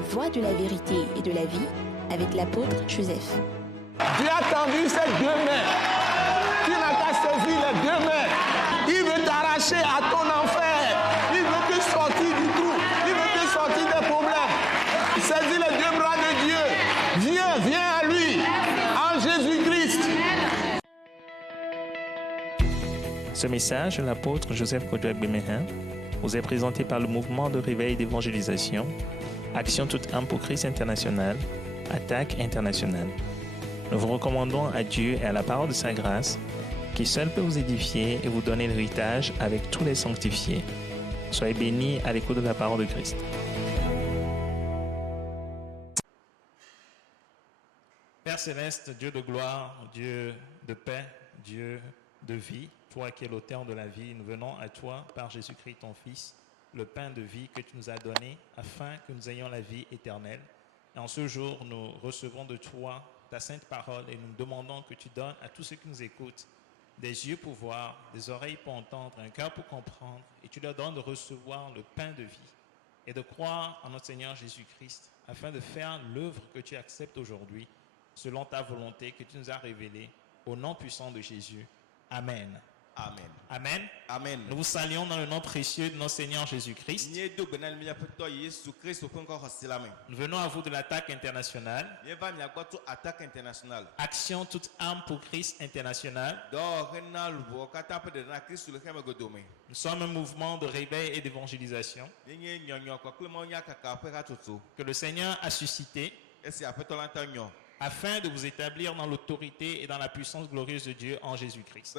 la voie de la vérité et de la vie avec l'apôtre Joseph. Dieu a tendu ses deux mains. Tu n'as qu'à saisir les deux mains. Il veut t'arracher à ton enfer. Il veut te sortir du trou. Il veut te sortir des problèmes. Saisis les deux bras de Dieu. Viens à lui. En Jésus-Christ. Ce message de l'apôtre Joseph Kodouak-Bemehin vous est présenté par le mouvement de réveil d'évangélisation, Action toute âme pour Christ international, Attaque internationale. Nous vous recommandons à Dieu et à la parole de sa grâce, qui seul peut vous édifier et vous donner l'héritage avec tous les sanctifiés. Soyez bénis à l'écoute de la parole de Christ. Père céleste, Dieu de gloire, Dieu de paix, Dieu de vie, toi qui es l'auteur de la vie, nous venons à toi par Jésus-Christ ton Fils, le pain de vie que tu nous as donné afin que nous ayons la vie éternelle. Et en ce jour, nous recevons de toi ta sainte parole et nous demandons que tu donnes à tous ceux qui nous écoutent des yeux pour voir, des oreilles pour entendre, un cœur pour comprendre, et tu leur donnes de recevoir le pain de vie et de croire en notre Seigneur Jésus-Christ afin de faire l'œuvre que tu acceptes aujourd'hui selon ta volonté que tu nous as révélée au nom puissant de Jésus. Amen. Amen. Amen. Amen. Nous vous saluons dans le nom précieux de notre Seigneur Jésus-Christ. Nous venons à vous de l'Attaque internationale. Action toute âme pour Christ international. Nous sommes un mouvement de réveil et d'évangélisation que le Seigneur a suscité afin de vous établir dans l'autorité et dans la puissance glorieuse de Dieu en Jésus-Christ.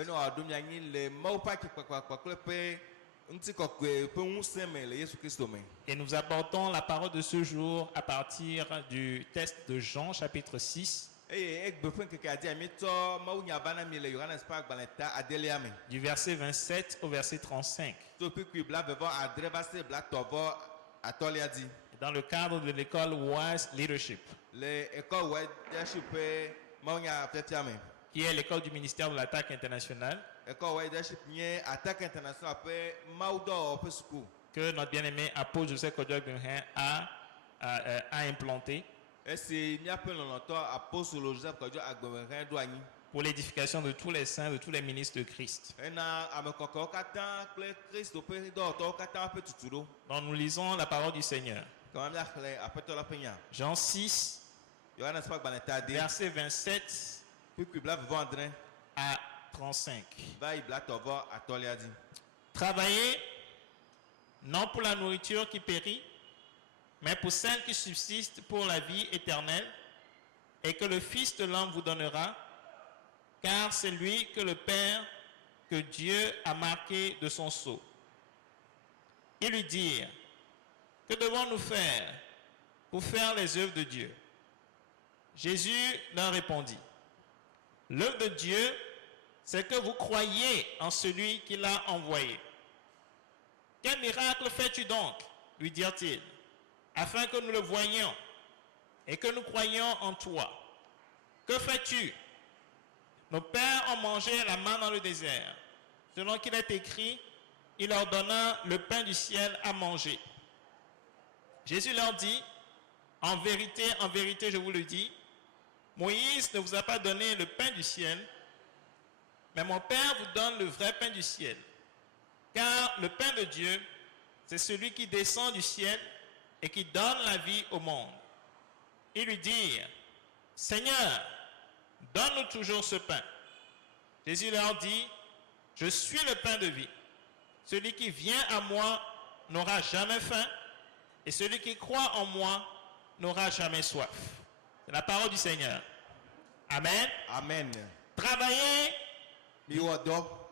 Et nous apportons la parole de ce jour à partir du texte de Jean, chapitre 6, du verset 27 au verset 35. Dans le cadre de l'école Wise Leadership, qui est l'école du ministère de l'Attaque internationale, que notre bien-aimé apôtre Joseph Kodouak-Bemehin a implanté pour l'édification de tous les saints, de tous les ministres de Christ. Donc nous lisons la parole du Seigneur. Jean 6, verset 27 à 35. Travaillez non pour la nourriture qui périt, mais pour celle qui subsiste pour la vie éternelle, et que le Fils de l'homme vous donnera, car c'est lui que le Père, que Dieu a marqué de son sceau. Ils lui dirent: que devons-nous faire pour faire les œuvres de Dieu? Jésus leur répondit: l'œuvre de Dieu, c'est que vous croyiez en celui qui l'a envoyé. Quel miracle fais-tu donc, lui dirent-ils, afin que nous le voyions et que nous croyions en toi? Que fais-tu? Nos pères ont mangé la manne dans le désert. Selon qu'il est écrit, il leur donna le pain du ciel à manger. Jésus leur dit: en vérité, je vous le dis, Moïse ne vous a pas donné le pain du ciel, mais mon Père vous donne le vrai pain du ciel. Car le pain de Dieu, c'est celui qui descend du ciel et qui donne la vie au monde. Ils lui dirent: Seigneur, donne-nous toujours ce pain. Jésus leur dit: je suis le pain de vie. Celui qui vient à moi n'aura jamais faim, et celui qui croit en moi n'aura jamais soif. C'est la parole du Seigneur. Amen. Amen. Travaillez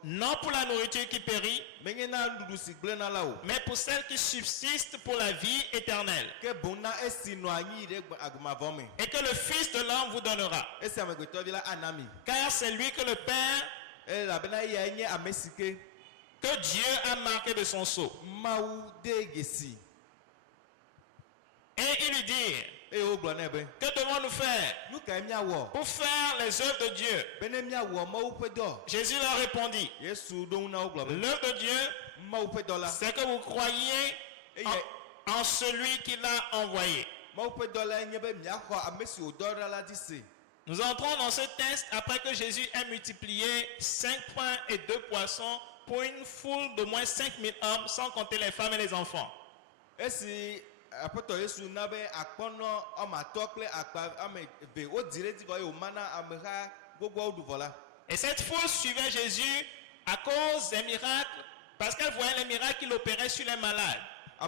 non pour la nourriture qui périt, mais pour celle qui subsiste pour la vie éternelle, et que le Fils de l'homme vous donnera. Car c'est lui que le Père, que Dieu a marqué de son sceau. Et il lui dit: que devons-nous faire pour faire les œuvres de Dieu? Jésus leur répondit: l'œuvre de Dieu, c'est que vous croyiez en celui qui l'a envoyé. Nous entrons dans ce texte après que Jésus ait multiplié 5 pains et 2 poissons pour une foule de moins 5000 hommes, sans compter les femmes et les enfants. Et cette foule suivait Jésus à cause des miracles, parce qu'elle voyait les miracles qu'il opérait sur les malades. Et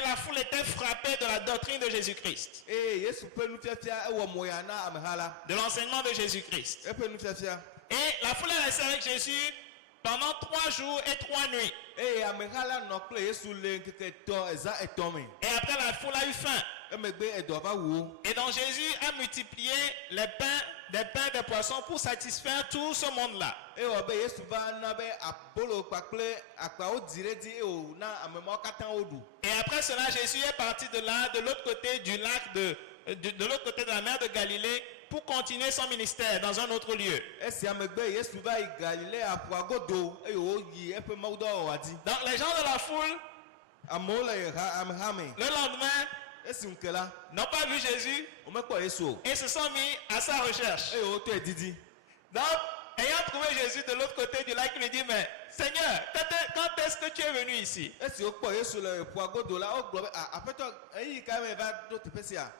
la foule était frappée de la doctrine de Jésus-Christ, de l'enseignement de Jésus-Christ. Et la foule est restée avec Jésus pendant 3 jours et 3 nuits. Et après, la foule a eu faim. Et donc Jésus a multiplié des pains, des poissons pour satisfaire tout ce monde-là. Et après cela, Jésus est parti de là, de l'autre côté du lac, de l'autre côté de la mer de Galilée, pour continuer son ministère dans un autre lieu. Donc les gens de la foule, le lendemain, n'ont pas vu Jésus et se sont mis à sa recherche. Donc, ayant trouvé Jésus de l'autre côté du lac, il lui dit, mais Seigneur, quand est-ce que tu es venu ici?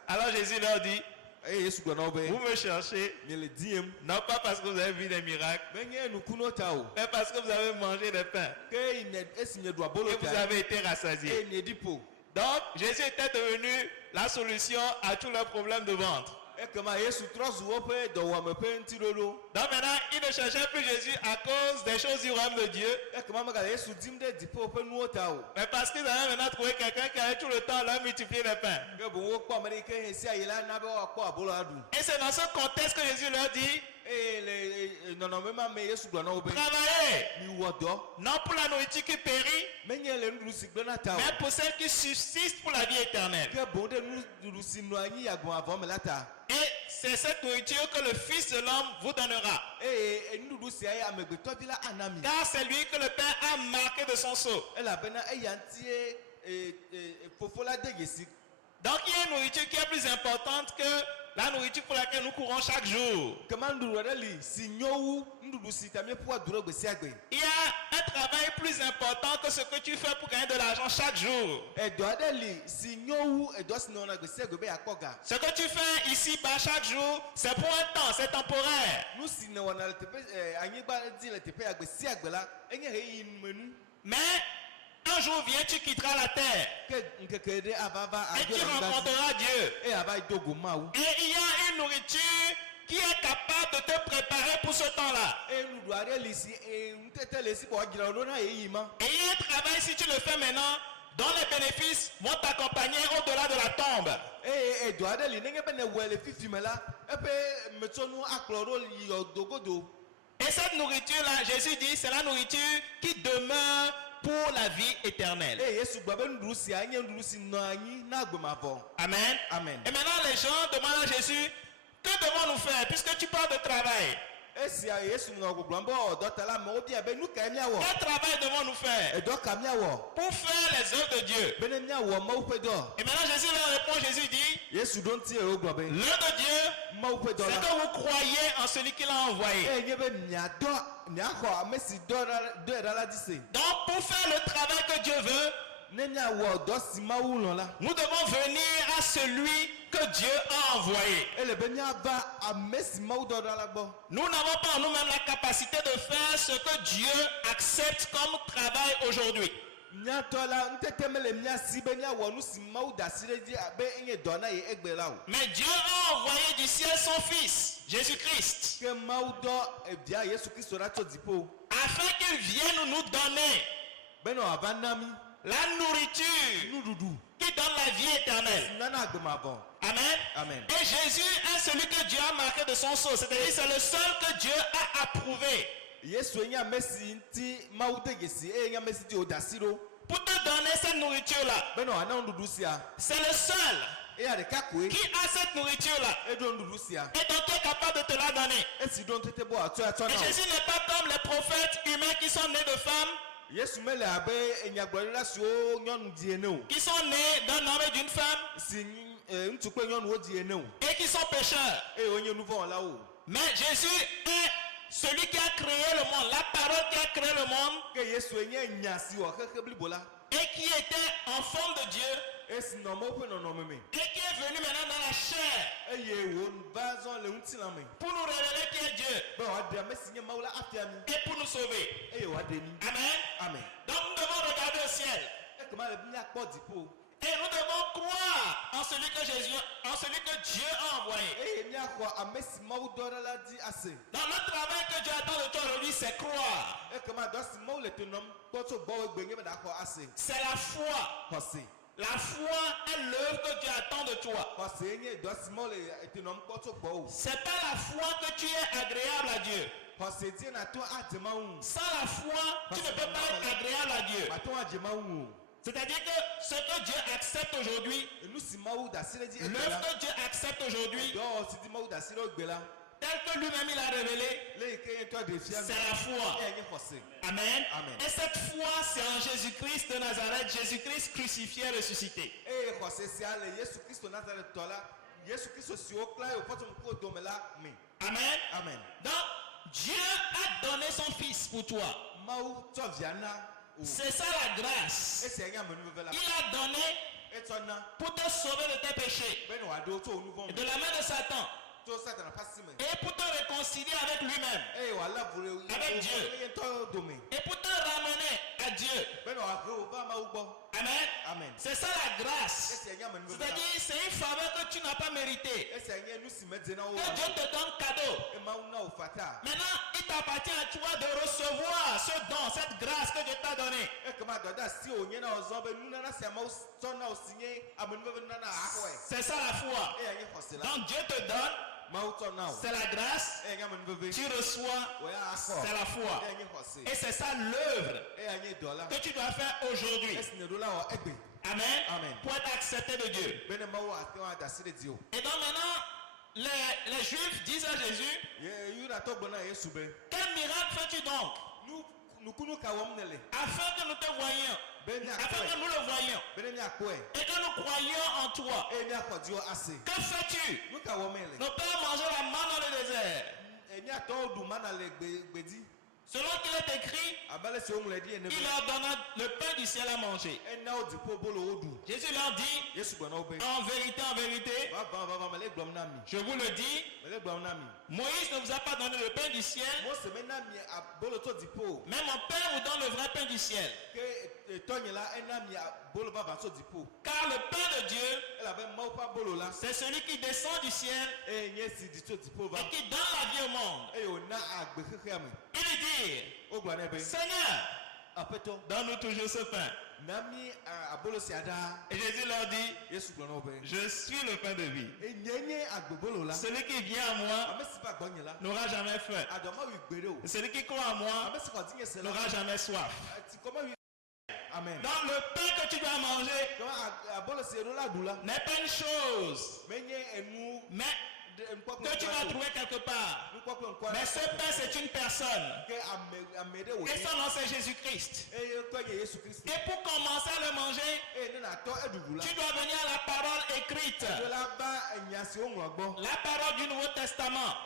Alors Jésus leur dit, vous me cherchez, non pas parce que vous avez vu des miracles, mais parce que vous avez mangé des pains et vous avez été rassasiés. Donc, Jésus était devenu la solution à tous leurs problèmes de ventre. Donc maintenant, ils ne cherchaient plus Jésus à cause des choses du royaume de Dieu, mais parce qu'ils avaient maintenant trouvé quelqu'un qui avait tout le temps leur multiplier les pains. Et c'est dans ce contexte que Jésus leur dit, travaillez, non pour la nourriture qui périt, mais pour celle qui subsiste pour la vie éternelle. Et c'est cette nourriture que le Fils de l'homme vous donnera. Car c'est lui que le Père a marqué de son sceau. Donc il y a une nourriture qui est plus importante que la nourriture pour laquelle nous courons chaque jour. Il y a un travail plus important que ce que tu fais pour gagner de l'argent chaque jour. Ce que tu fais ici-bas chaque jour, c'est pour un temps, c'est temporaire. Mais un jour vient, tu quitteras la terre et tu rencontreras Dieu. Et il y a une nourriture qui est capable de te préparer pour ce temps-là. Et il y a un travail, si tu le fais maintenant, dont les bénéfices vont t'accompagner au-delà de la tombe. Et cette nourriture-là, Jésus dit, c'est la nourriture qui demeure pour la vie éternelle. Amen. Amen. Et maintenant les gens demandent à Jésus, que devons-nous faire puisque tu parles de travail? Quel travail devons-nous faire pour faire les œuvres de Dieu? Et maintenant Jésus leur répond, Jésus dit, l'œuvre de Dieu, c'est que vous croyez en celui qui l'a envoyé. Donc pour faire le travail que Dieu veut, nous devons venir à celui que Dieu a envoyé. Nous n'avons pas en nous-mêmes la capacité de faire ce que Dieu accepte comme travail aujourd'hui. Mais Dieu a envoyé du ciel son Fils, Jésus-Christ, afin qu'il vienne nous donner la nourriture qui donne la vie éternelle. Amen. Amen. Et Jésus est celui que Dieu a marqué de son sceau. C'est-à-dire c'est le seul que Dieu a approuvé pour te donner cette nourriture-là. C'est le seul qui a cette nourriture-là et donc qui est capable de te la donner. Et Jésus n'est pas comme les prophètes humains qui sont nés de femmes Yesu mele abe enyagblɔɖila siwo nyɔnu die ne o. qui sont nés d'un homme et d'une femme Si ŋutsu kple nyɔnuwo die ne o. et qui sont pécheurs. Eye wonye nu vɔ̃ wɔlawo. Mais Jésus est celui qui a créé le monde, la parole qui a créé le monde Ke Yesu nye nya si wɔ xexe blibo la. et qui était en forme de Dieu Esi nɔ Mawu ƒe nɔnɔme me. et qui est venu maintenant dans la chair Eye wòva zɔ le ŋutilã me. pour nous révéler qui est Dieu Be wòaɖe ame si nye Mawu la afia mi. et pour nous sauver. Eye wòaɖe mi. Amen. Amen. Donc nous devons regarder au ciel Ekema le míakpɔ dziƒo. et nous devons croire en celui que Dieu a envoyé. Eye míaxɔ ame si Mawu dɔ ɖe la dzi ase. Dans le travail que Dieu attend de toi aujourd'hui, c'est croire. Ekema dɔ si Mawu le te nɔm kpɔ tso gbɔwò gbe nye be ɖaxɔ ase. C'est la foi. Xɔse. La foi est l'œuvre que Dieu attend de toi. Xɔse nye dɔ si Mawu le te nɔm kpɔ tso gbɔwò. C'est pas la foi que tu es agréable à Dieu. Xɔse die na to adze Mawu ŋu. Sans la foi, tu ne peux pas être agréable à Dieu. Mato adze Mawu ŋu o. C'est-à-dire que ce que Dieu accepte aujourd'hui, Enu si Mawu da asi ɖe dzi egbe l'œuvre la. que Dieu accepte aujourd'hui, Dɔ si di Mawu da asi ɖe egbe la. tel que lui-même il a révélé, Le yi ke ye ŋutɔ ɖe fia c'est la foi. Eya nye xɔse. Amen. Amen. Et cette foi, c'est en Jésus-Christ de Nazareth, Jésus-Christ crucifié et ressuscité. Eye xɔse sia le Yesu Kristo Nazaretɔ la. Yesu Kristo si wokla ye wòkpɔ tso ŋkuwo dome la me. Amen. Amen. Donc, Dieu a donné son Fils pour toi. Mawu tsɔ via na o. C'est ça la grâce. Esia nye amenuveve la. Il a donné Etsɔ na pour te sauver de tes péchés, be ne wòaɖe wo tso wo nu vɔ̃ et me. de la main de Satan, Tso Satana ƒe asi me. et pour te réconcilier avec lui-même, Eye wòalé avu le Avec Dieu. ye ŋutɔ dome. et pour te ramener à Dieu. Be ne wòahe wo va Mawu gbɔ. Amen. Amen. C'est ça la grâce. Esia nye amenuveve la. C'est-à-dire, c'est une faveur que tu n'as pas méritée. Esia nye nu si medze na wo Que o. Dieu te donne cadeau. E Mawu na wo fata. Maintenant, il t'appartient à toi de recevoir ce don, cette grâce que Dieu t'a donnée. Ekema dɔ de asi wònye na wo zɔ be nunana sia Mawu tsɔ na wo si nye amenuveve nunana axɔe. C'est ça la foi. Eya nye xɔse la. Donc Dieu te donne, Mawu tsɔ na wo. c'est la grâce. Eya nye amenuveve. Tu reçois, Wòya axɔ. c'est la foi. Eya nye xɔse. Et c'est ça l'œuvre Eya nye dɔ la. que tu dois faire aujourd'hui. Esi ne ɖo la wɔ egbe. Amen. Amen. Pour être accepté de Dieu. Be ne Mawu ate ŋu ada asi ɖe dzi o. Et donc maintenant, les Juifs disent à Jésus, Ye Yudatɔ gblɔ na Yesu be. quel miracle fais-tu donc? Nukunu ka wɔm ne le. Afin que nous te voyions. Be Afin que miakpɔe. nous le voyions. Be ne miakpɔe. Et que nous croyions en toi. Eye miaxɔ dziwɔ ase. Que fais-tu? Nu ka wɔm le. Nos pères mangeaient la manne dans le désert. Miatɔwo ɖu mana le gbedzi. Selon qu'il est écrit, Abe ale si woŋlɔe ɖi ene be. il leur donna le pain du ciel à manger. Ena wo dziƒo bolo wo ɖu. Jésus leur dit, Yesu gblɔ na wo be. en vérité, Vava mele gblɔm na mi. je vous le dis, Mele gblɔm na mi. Moïse ne vous a pas donné le pain du ciel, Mose mena mi abolo tso dziƒo o. mais mon Père vous donne le vrai pain du ciel. Ke tɔnye la ena mi abolo vava tso dziƒo. Car le pain de Dieu, Elabe Mawu ƒe abolo la. c'est celui qui descend du ciel Eye nye si di tso dziƒo va. et qui donne la vie au monde. Eye wòna agbe xexea me. Il lui dit, Wogblɔ nɛ be. Seigneur, Aƒetɔ. donne-nous toujours ce pain. Na mi abolo sia ɖaa. Et Jésus leur dit, Yesu gblɔ na wo be. je suis le pain de vie. Enye nye agbebolo la. Celui qui vient à moi Ame si va gbɔnye la. n'aura jamais faim. Adɔma wi gbe ɖe o. Et celui qui croit en moi Ame si xɔ dinye se la. n'aura jamais soif. Ti kɔmɔ wi. Amen. Donc le pain que tu dois manger Donc abolo si eɖo la ɖu la. n'est pas une chose, Menye enu. mais Nukpɔkpɔ que tu vas trouver quelque part. Nukpɔkpɔ nkwa. Mais ce pain, c'est une personne. Ke ame ɖe wò. Et son nom, c'est Jésus-Christ. Eye ŋkɔe nye Yesu Kristo. Et pour commencer à le manger, Eye ne natɔ eɖuɖu la. tu dois venir à la parole écrite. Do la ba enya si woŋlɔ gbɔ. La parole du Nouveau Testament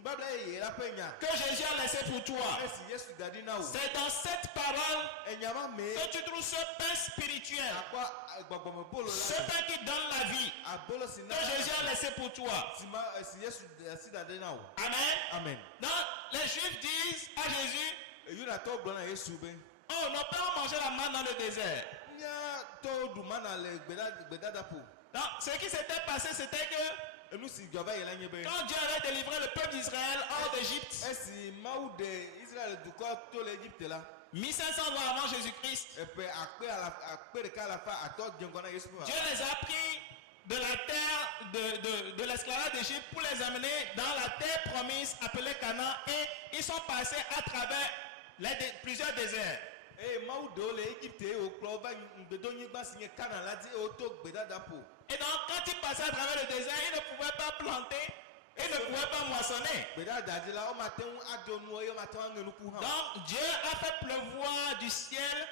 Ngbɔdɔ eye la ƒe nya. que Jésus a laissé pour toi. Esi Yesu da ɖi na wo. C'est dans cette parole Enya ma me. que tu trouves ce pain spirituel. Akpɔ gbɔgbɔme bolo Ce la. pain qui donne la vie. Abolo si na. Que Jésus a laissé pour toi. Si Yesu si da ɖi na wo. Amen. Amen. Donc, les Juifs disent à Jésus, Yudatɔ gblɔ na Yesu be. oh, nos pères ont mangé la manne dans le désert. Miatɔwo ɖu mana le gbedadaƒo. Donc, ce qui s'était passé, c'était que Enu si dzɔ va yi la nye be. quand Dieu avait délivré le peuple d'Israël hors d'Égypte, Esi Mawu de Israel dukɔ to le Egypte la. 1500 ans avant Jésus-Christ, Eƒe akpe ɖeka alafa atɔ dze ŋgɔ na Yesu ƒe Dieu les a pris de la terre de l'esclavage d'Égypte pour les amener dans la terre promise appelée Canaan, et ils sont passés à travers plusieurs déserts. Eye Mawu ɖewo le Egypte ye wòkplɔ va ŋgbedonyigba si nye Kana la dzi eye woto gbedadaƒo. Et donc, quand ils passaient à travers le désert, ils ne pouvaient pas planter et ne pouvaient pas moissonner. Donc Dieu a fait pleuvoir du ciel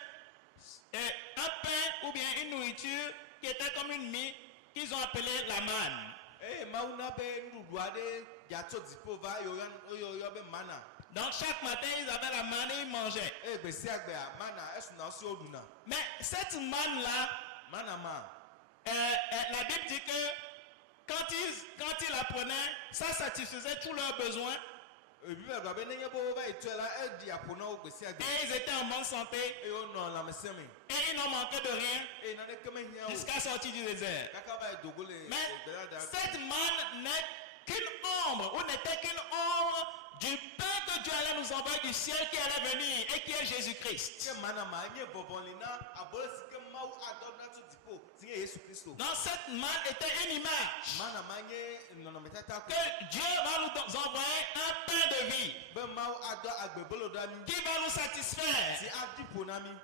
un pain ou bien une nourriture qui était comme une mie qu'ils ont appelé la manne. Donc chaque matin ils avaient la manne et ils mangeaient. Mais cette manne là, la Bible dit que quand ils la prenaient, ça satisfaisait tous leurs besoins. Et ils étaient en bonne santé. Et ils n'ont manqué de rien jusqu'à sortir du désert. Mais cette manne n'est qu'une ombre, ou n'était qu'une ombre du pain que Dieu allait nous envoyer du ciel qui allait venir et qui est Jésus-Christ. Donc cette manne était une image que Dieu va nous envoyer un pain de vie qui va nous satisfaire,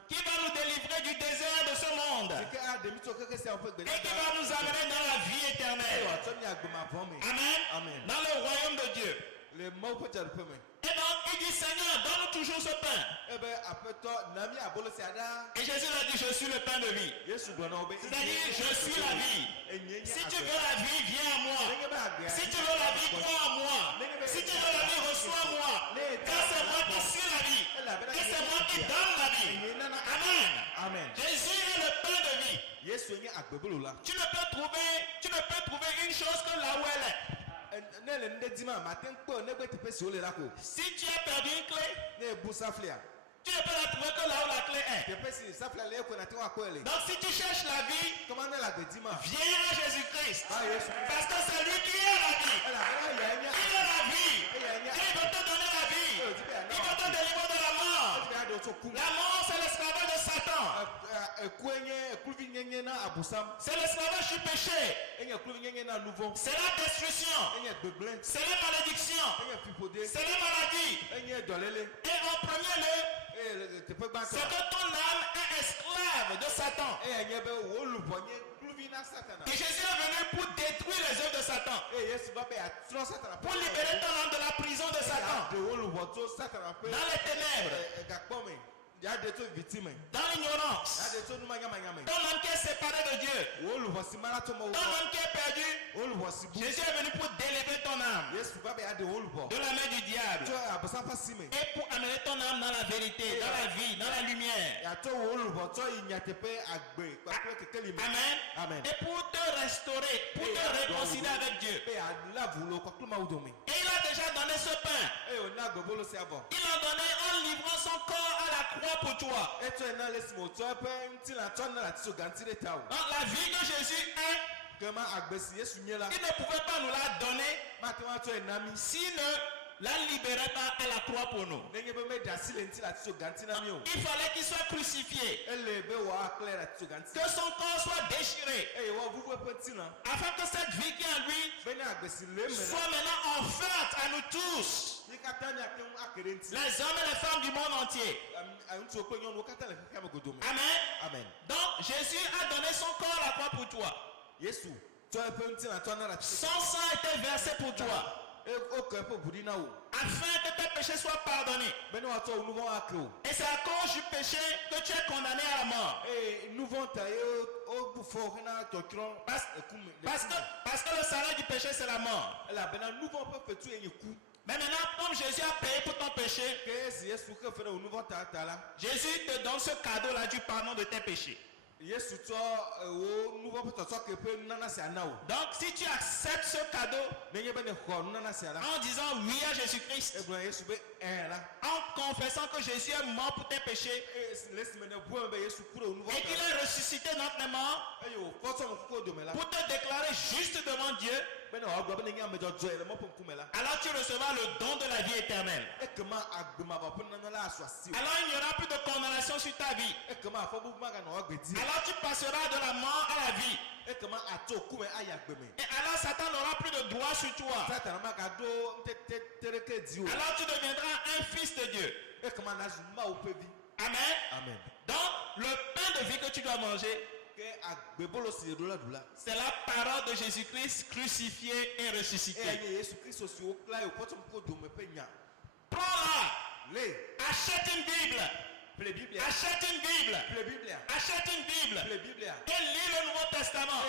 qui va nous délivrer du désert de ce monde et qui va nous amener dans la vie éternelle. Amen. Dans le royaume de Dieu. Et donc il dit Seigneur, donne-nous toujours ce pain. Et Jésus a dit je suis le pain de vie. C'est-à-dire je suis la vie. Si tu veux la vie, viens à moi. Si tu veux la vie, crois en moi. Si tu veux la vie, reçois-moi. Car c'est moi qui suis la vie. Et c'est moi qui donne la vie. Amen. Jésus est le pain de vie. Tu ne peux trouver une chose que là où elle est. Si tu as perdu une clé, tu ne peux la trouver que là où la clé est. Donc si tu cherches la vie, viens à Jésus-Christ. Parce que c'est lui qui est la vie. Il est la vie. Il veut te donner la vie. Il veut te délivrer de la mort. La mort, c'est l'esclavage de Satan. C'est l'esclavage du péché. C'est la destruction. C'est la malédiction. C'est la maladie. Et en premier lieu, c'est que ton âme est esclave de Satan. Et Jésus est venu pour détruire les œuvres de Satan. Pour libérer ton âme de la prison de Satan. Dans les ténèbres. Dans l'ignorance. Ton âme qui est séparé de Dieu. Ton âme qui est perdu. Jésus est venu pour délivrer ton âme de la main du diable. Et pour amener ton âme dans la vérité, dans la vie, dans la lumière. Amen. Et pour te restaurer, pour te réconcilier avec Dieu. Et il a déjà donné ce pain. Il a donné en livrant son corps à la croix pour toi. Donc la vie que Jésus est, il ne pouvait pas nous la donner s'il ne la libérait pas à la croix pour nous. Il fallait qu'il soit crucifié, que son corps soit déchiré, afin que cette vie qui est en lui soit maintenant offerte à nous tous, les hommes et les femmes du monde entier. Amen. Donc Jésus a donné son corps à la croix pour toi. Son sang était versé pour toi, afin que tes péchés soient pardonnés. Et c'est à cause du péché que tu es condamné à la mort. Parce que le salaire du péché, c'est la mort. Mais maintenant, comme Jésus a payé pour ton péché, Jésus te donne ce cadeau-là du pardon de tes péchés. Donc si tu acceptes ce cadeau en disant oui à Jésus-Christ, en confessant que Jésus est mort pour tes péchés et qu'il est ressuscité dans tes morts pour te déclarer juste devant Dieu, alors tu recevras le don de la vie éternelle. Alors il n'y aura plus de condamnation sur ta vie. Alors tu passeras de la mort à la vie. Et alors Satan n'aura plus de droit sur toi. Alors tu deviendras un fils de Dieu. Amen. Donc le pain de vie que tu dois manger, C'est la parole de Jésus-Christ crucifié et ressuscité. Prends-la. Achète une Bible. Achète une Bible. Achète une Bible. Et lis le Nouveau Testament.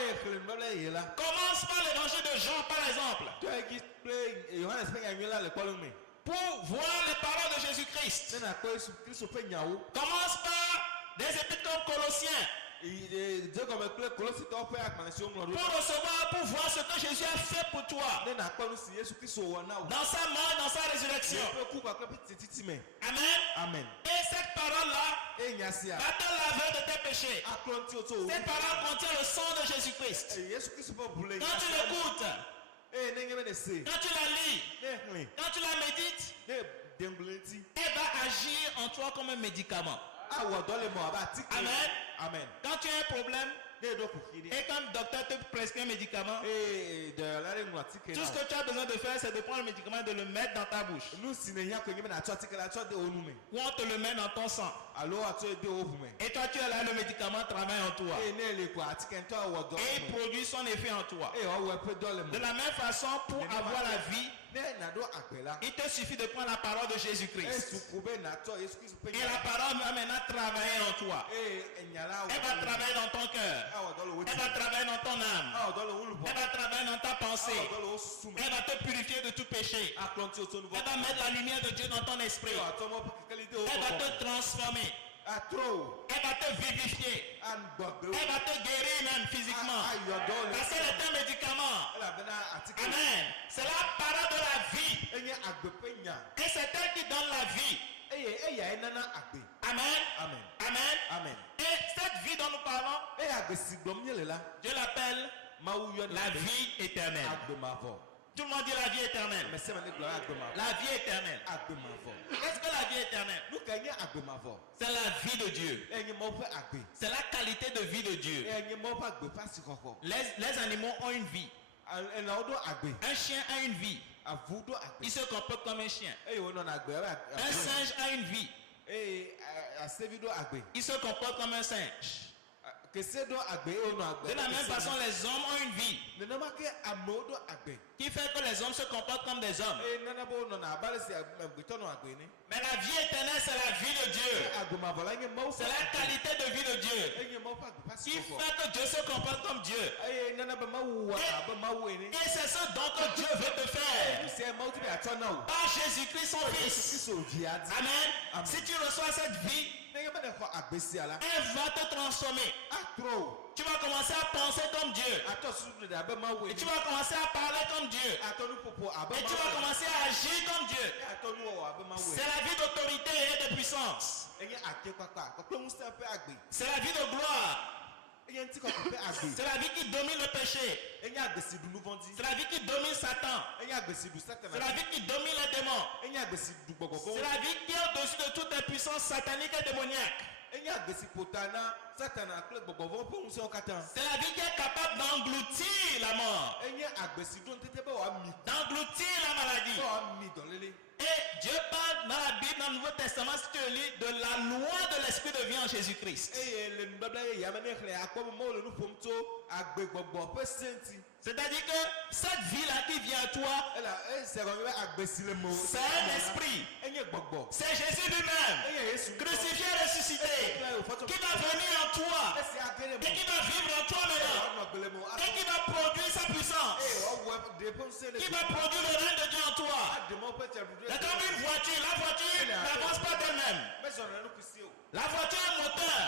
Commence par l'évangile de Jean, par exemple. Pour voir les paroles de Jésus-Christ. Commence par des épîtres comme Colossiens. Pour recevoir, pour voir ce que Jésus a fait pour toi. Dans sa mort et dans sa résurrection. Amen. Et cette parole-là va te laver de tes péchés. Cette parole contient le sang de Jésus-Christ. Quand tu l'écoutes, quand tu la lis, quand tu la médites, elle va agir en toi comme un médicament. Amen. Quand tu as un problème et quand le docteur te prescrit un médicament, tout ce que tu as besoin de faire, c'est de prendre le médicament et de le mettre dans ta bouche. Ou on te le met dans ton sang. Et toi, tu es là, le médicament travaille en toi. Et il produit son effet en toi. De la même façon, pour avoir la vie, il te suffit de prendre la parole de Jésus-Christ. Et la parole va maintenant travailler en toi. Elle va travailler dans ton cœur. Elle va travailler dans ton âme. Elle va travailler dans ta pensée. Elle va te purifier de tout péché. Elle va mettre la lumière de Dieu dans ton esprit. Elle va te transformer. Elle va te vivifier. Elle va te guérir même physiquement. Parce qu'elle est un médicament. Amen. C'est la parole de la vie. Et c'est elle qui donne la vie. Amen. Et cette vie dont nous parlons, Dieu l'appelle la vie éternelle. Tout le monde dit la vie éternelle. La vie éternelle. Qu'est-ce que la vie éternelle? C'est la vie de Dieu. C'est la qualité de vie de Dieu. Les animaux ont une vie. Un chien a une vie. Il se comporte comme un chien. Un singe a une vie. Il se comporte comme un singe. De la même façon, les hommes ont une vie qui fait que les hommes se comportent comme des hommes. Mais la vie éternelle, c'est la vie de Dieu. C'est la qualité de vie de Dieu qui fait que Dieu se comporte comme Dieu. Et c'est ce dont que Dieu veut te faire par Jésus-Christ son Fils. Amen. Si tu reçois cette vie, elle va te transformer. Tu vas commencer à penser comme Dieu. Et tu vas commencer à parler comme Dieu. Et tu vas commencer à agir comme Dieu. C'est la vie d'autorité et de puissance. C'est la vie de gloire. C'est la vie qui domine le péché. C'est la vie qui domine Satan. C'est la vie qui domine les démons. C'est la vie qui est au-dessus de toutes les puissances sataniques et démoniaques. C'est la vie qui est capable d'engloutir la mort, d'engloutir la maladie. Et Dieu parle dans la Bible, dans le Nouveau Testament, si tu lis, de la loi de l'esprit de vie en Jésus-Christ. C'est-à-dire que cette vie-là qui vient à toi, c'est un esprit. C'est Jésus lui-même, crucifié et ressuscité, qui va venir en toi et qui va vivre en toi maintenant et qui va produire sa puissance, qui va produire le règne de Dieu en toi. C'est comme une voiture. La voiture n'avance pas d'elle-même. La voiture est un moteur.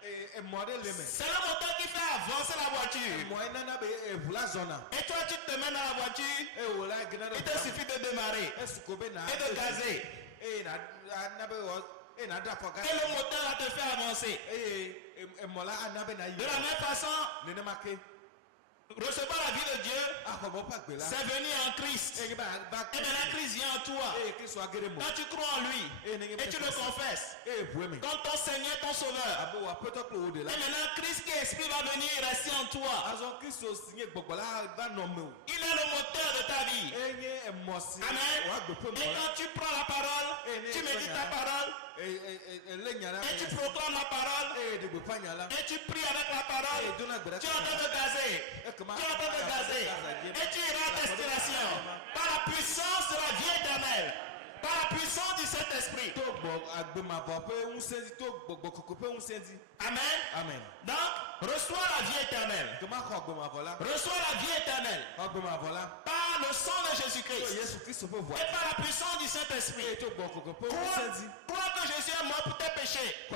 C'est le moteur qui fait avancer la voiture. Et toi, tu te mets dans la voiture. Il te suffit de démarrer et de gazer. Et le moteur va te faire avancer. De la même façon, recevoir la vie de Dieu, c'est venir en Christ. Et bien la Christ vient en toi. Quand tu crois en lui et tu le confesses comme ton Seigneur, ton Sauveur, et maintenant Christ qui est esprit va venir rester en toi. Il est le moteur de ta vie. Amen. Et quand tu prends la parole, tu médites ta parole, et tu proclames la parole, Et tu pries avec la parole. Tu es en train de gazer. Tu es en train de gazer. Et tu iras à destination. Par la puissance de la vie éternelle. Par la puissance du Saint-Esprit. Amen. Amen. Donc, reçois la vie éternelle. Reçois la vie éternelle. Par le sang de Jésus-Christ. Et par la puissance du Saint-Esprit. Crois que Jésus est mort pour tes péchés. Et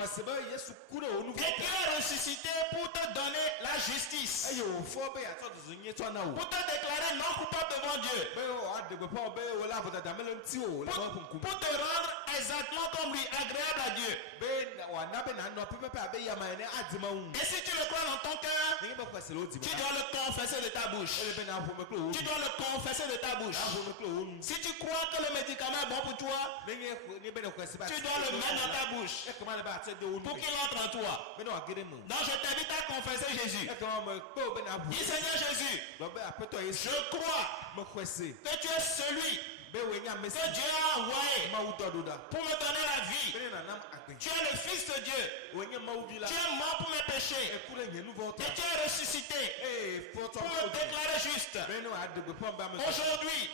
qu'il est ressuscité pour te donner la justice. Pour te déclarer non coupable devant Dieu. Pour te rendre exactement comme lui, agréable à Dieu. Et si tu le crois dans ton cœur, tu dois le confesser de ta bouche. Tu dois le confesser de ta bouche. Si tu crois que le médicament est bon pour toi, tu dois le mettre dans ta bouche pour qu'il entre en toi. Donc je t'invite à confesser Jésus. Dis Seigneur Jésus, je crois que tu es celui que Dieu a envoyé pour me donner la vie. Tu es le Fils de Dieu. Tu es mort pour mes péchés. Et tu es ressuscité pour me déclarer juste. Aujourd'hui,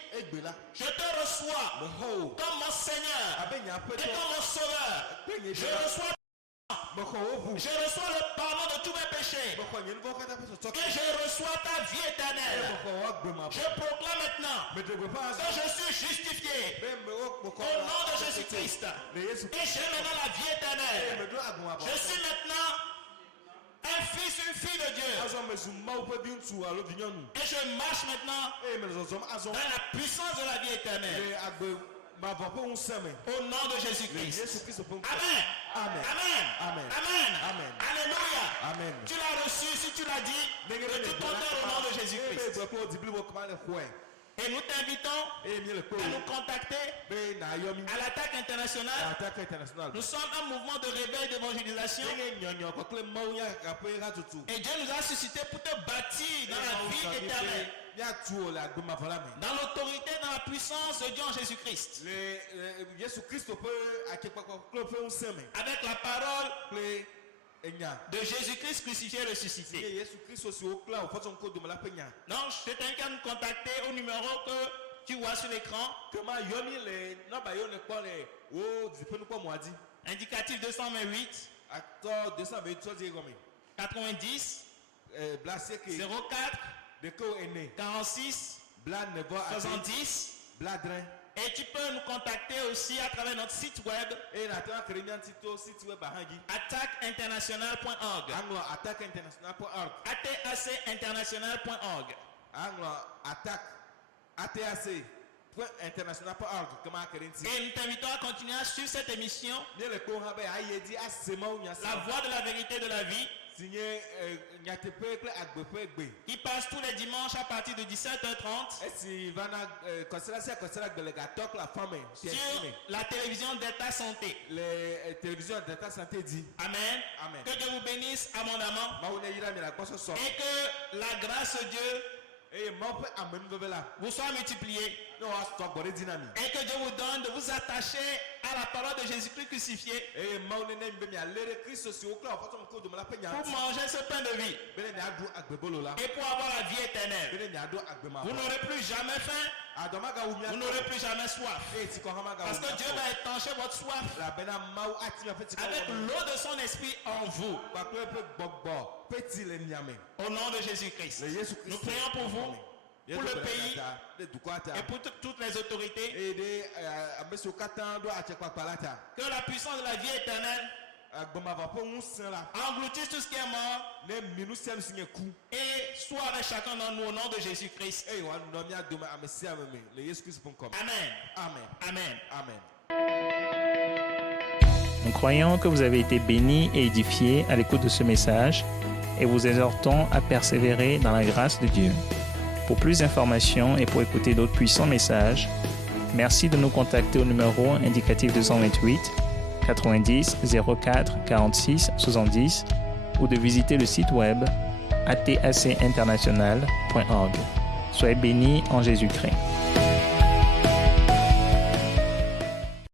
je te reçois comme mon Seigneur et comme mon Sauveur. Je reçois le pardon de tous mes péchés. Et je reçois ta vie éternelle. Je proclame maintenant que je suis justifié au nom de Jésus-Christ. Et j'ai maintenant la vie éternelle. Je suis maintenant un fils, une fille de Dieu. Et je marche maintenant dans la puissance de la vie éternelle. Au nom de Jésus-Christ. Amen. Amen. Amen. Amen. Alléluia. Amen. Tu l'as reçu, si tu l'as dit, de tout ton cœur au nom de Jésus-Christ. Et nous t'invitons à nous contacter à l'Attaque internationale. Nous sommes un mouvement de réveil d'évangélisation. Et Dieu nous a suscité pour te bâtir dans la vie éternelle. Dans l'autorité, dans la puissance de Dieu en Jésus-Christ. Avec la parole de Jésus-Christ crucifié et ressuscité. Donc, je t'invite à nous contacter au numéro que tu vois sur l'écran. Indicatif 228 90 04 46 70. Et tu peux nous contacter aussi à travers notre site web attaqueinternational.org. atacinternational.org. Et nous t'invitons à continuer à suivre cette émission, La Voix de la vérité de la vie, qui passe tous les dimanches à partir de 17h30 sur la télévision d'État Santé. Amen. Que Dieu vous bénisse abondamment et que la grâce de Dieu vous soit multipliée. Et que Dieu vous donne de vous attacher à la parole de Jésus-Christ crucifié pour manger ce pain de vie et pour avoir la vie éternelle. Vous n'aurez plus jamais faim, vous n'aurez plus jamais soif, parce que Dieu va étancher votre soif avec l'eau de son esprit en vous. Au nom de Jésus-Christ, nous prions pour vous, pour le pays et pour toutes les autorités. Que la puissance de la vie éternelle engloutisse tout ce qui est mort et soit avec chacun d'entre nous au nom de Jésus-Christ. Amen. Amen. Amen. Nous croyons que vous avez été bénis et édifiés à l'écoute de ce message et vous exhortons à persévérer dans la grâce de Dieu. Pour plus d'informations et pour écouter d'autres puissants messages, merci de nous contacter au numéro indicatif 228 90 04 46 70 ou de visiter le site web atacinternational.org. Soyez bénis en Jésus-Christ.